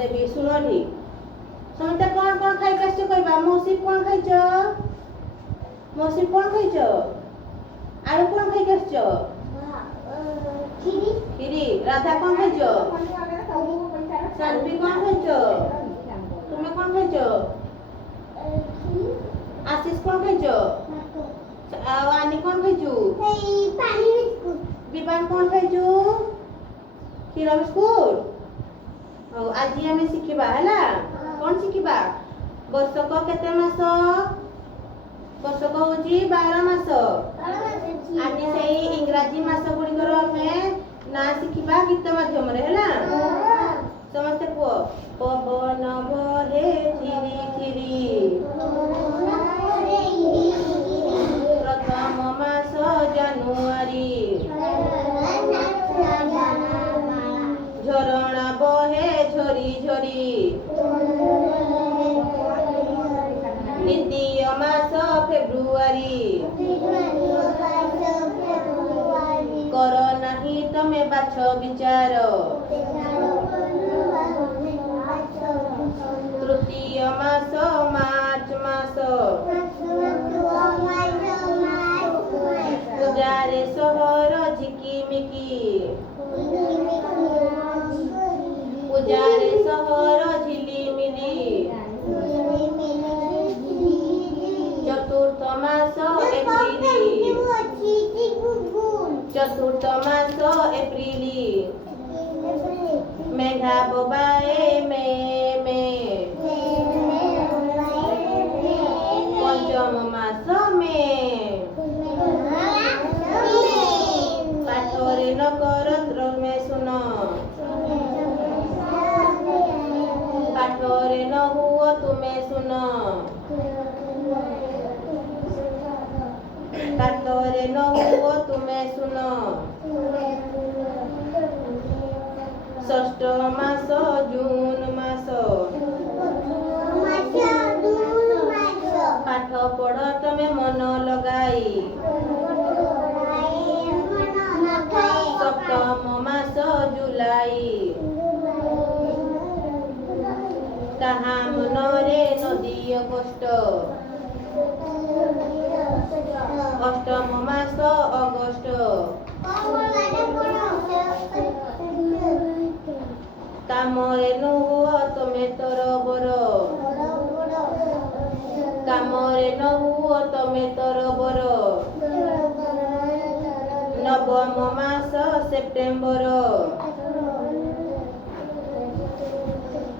देवी सुनो ठीक समझते कौन खाई कैसे कहबा मौसी कौन खाइछ मौसी कौन खाइछ आरो कौन खाई कैसे खीरी राधा कौन खाइछ सानवी कौन खाइछ तुम्हें कौन खाइछ आशीष कौन खाइछ आनी कौन खाइछु विवान कौन खाइछु क्षीर बिस्कुट आज आम शिखा है कौन शिखा वर्षक केते मास वर्षक हूँ 12 मास आज से इंग्राजी मास गुड़िकर आम ना शिखा गीत मध्यम समस्ते कह पवन बहे खिरी खिरी प्रथम मास जानुआरी झरणा बहे झरी झरी द्वितीय मास फेब्रुआरी कर नहीं तमे बाछ विचार तृतीय मास मार्च मास पूजारे सहर झिकिमिकी पूजारे सहर झिलिमिली चतुर्थ मास एप्रिली चतुर्थ मास एप्रिली मेघा बोबाए में पंचम मास में पाठरे नकर में सुन पाठरे न हुआ तुम्हें सुन पाठरे न हुआ तुम्हें सुन षष्ठ मास जून मास पाठ पढ़ तमे मन लगाई सप्तम मास जुलाई कहा मनरे नदी कष्ट अष्टम मास अगस्ट कामरे नुह तमे तरबर कामरे नुह तमे तरबर नवम मास सेप्टेम्बर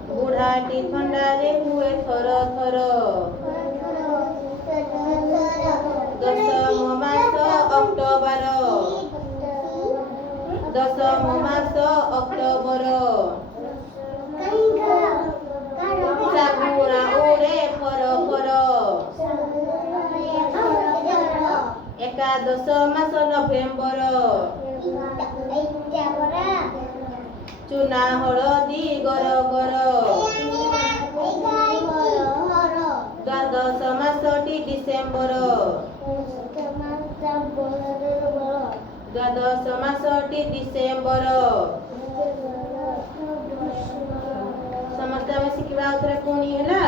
बुढ़ाटी थंडारे हुए थर थर दशम मास अक्टोबर दशम मास अक्टोबर साकुरा उड़े फर फर एकादश मास नभेम्बर चुना हलदी गर गर द्वादश मासटी डिसेम्बर द्वादश मासटी डिसेम्बर समस्त आम शिखा पुणी है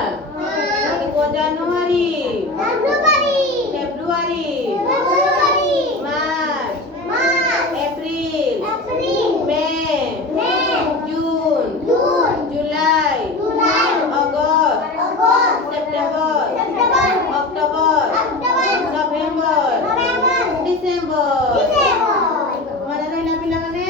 जानुआरी फेब्रुआरी